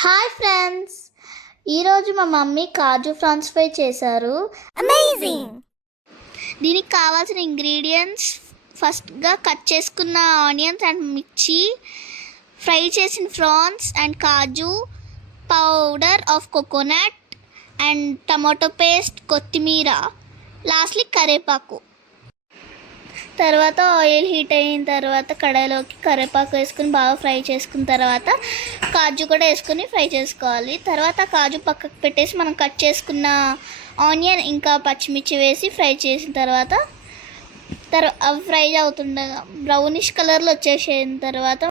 Hi friends, ఈరోజు మా mummy కాజు ఫ్రాన్స్ ఫ్రై చేశారు. అమేజింగ్. దీనికి కావాల్సిన ఇంగ్రీడియంట్స్: ఫస్ట్గా కట్ చేసుకున్న ఆనియన్స్ అండ్ మిర్చి, ఫ్రై చేసిన ఫ్రాన్స్ అండ్ కాజు, powder of coconut and tomato paste, కొత్తిమీర, లాస్ట్లీ కరివేపాకు. తర్వాత ఆయిల్ హీట్ అయిన తర్వాత కడాయిలోకి కరివేపాకు వేసుకుని బాగా ఫ్రై చేసుకున్న తర్వాత కాజు కూడా వేసుకొని ఫ్రై చేసుకోవాలి. తర్వాత కాజు పక్కకు పెట్టేసి మనం కట్ చేసుకున్న ఆనియన్ ఇంకా పచ్చిమిర్చి వేసి ఫ్రై చేసిన తర్వాత అవి ఫ్రై అవుతుండగా బ్రౌనిష్ కలర్లో వచ్చేసిన తర్వాత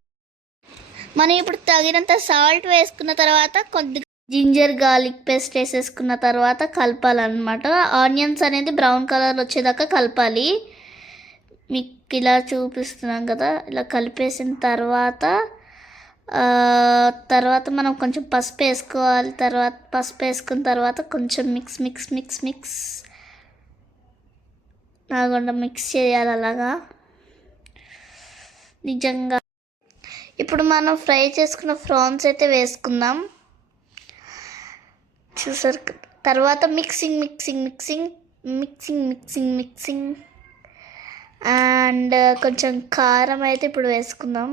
మనం ఇప్పుడు తగినంత సాల్ట్ వేసుకున్న తర్వాత కొద్దిగా జింజర్ గార్లిక్ పేస్ట్ వేసేసుకున్న తర్వాత కలపాలన్నమాట. ఆనియన్స్ అనేది బ్రౌన్ కలర్ వచ్చేదాకా కలపాలి. మీకు ఇలా చూపిస్తున్నాం కదా, ఇలా కలిపేసిన తర్వాత మనం కొంచెం పసుపు వేసుకోవాలి. పసుపు వేసుకున్న తర్వాత కొంచెం మిక్స్ నాకుండా మిక్స్ చేయాలి అలాగా నిజంగా. ఇప్పుడు మనం ఫ్రై చేసుకున్న ఫ్రాన్స్ అయితే వేసుకుందాం. చూసారు. తర్వాత మిక్సింగ్ అండ్ కొంచెం కారం అయితే ఇప్పుడు వేసుకుందాం.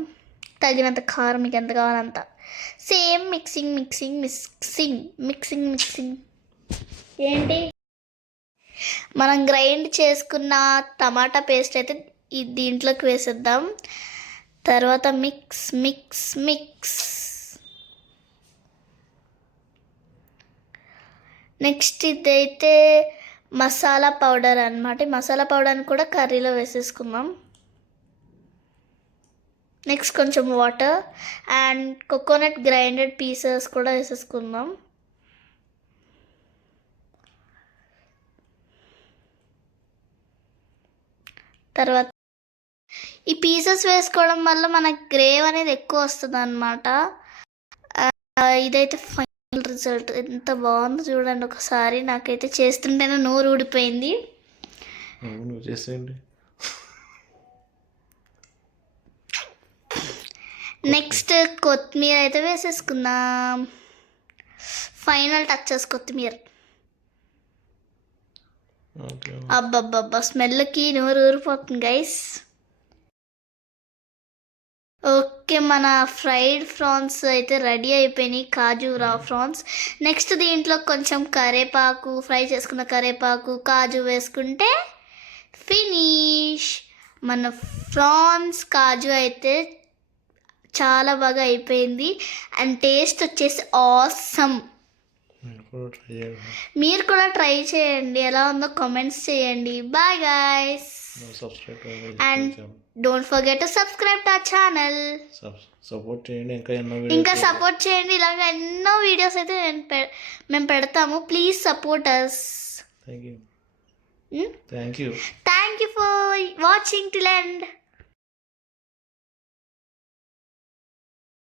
తగినంత కారం మీకు ఎంత కావాలంత. సేమ్ మిక్సింగ్ ఏంటి, మనం గ్రైండ్ చేసుకున్న టమాటా పేస్ట్ అయితే దీంట్లోకి వేసేద్దాం. తర్వాత మిక్స్. నెక్స్ట్ ఇదైతే మసాలా పౌడర్ అన్నమాట. మసాలా పౌడర్ని కూడా కర్రీలో వేసేసుకుందాం. నెక్స్ట్ కొంచెం water and coconut grinded pieces కూడా వేసేసుకుందాం. తర్వాత ఈ పీసెస్ వేసుకోవడం వల్ల మనకి గ్రేవ్ అనేది ఎక్కువ వస్తుంది అన్నమాట. ఇదైతే రిజల్ట్ ఎంత బాగుందో చూడండి ఒకసారి. నాకైతే చేస్తుంటేనే నోరు ఊడిపోయింది. నెక్స్ట్ కొత్తిమీర అయితే వేసేసుకుందాం. ఫైనల్ టచెస్ కొత్తిమీర. అబ్బబ్బబ్బా, స్మెల్కి నోరు ఊరిపోతుంది గైస్. ఓకే, మన ఫ్రైడ్ ఫ్రాన్స్ అయితే రెడీ అయిపోయినాయి, కాజు ఫ్రాన్స్. నెక్స్ట్ దీంట్లో కొంచెం కరివేపాకు, ఫ్రై చేసుకున్న కరివేపాకు, కాజు వేసుకుంటే ఫినిష్. మన ఫ్రాన్స్ కాజు అయితే చాలా బాగా అయిపోయింది అండ్ టేస్ట్ వచ్చేసి ఆసమ్. మీరు కూడా ట్రై చేయండి, ఎలా ఉందో కామెంట్స్ చేయండి. Bye guys, and don't forget to subscribe to our channel. Support చేయండి, ఇంకా సపోర్ట్ చేయండి. ఇలాగ ఎన్నో వీడియోస్ అయితే మేము పెడతాము. Please support us. Thank you for watching till end.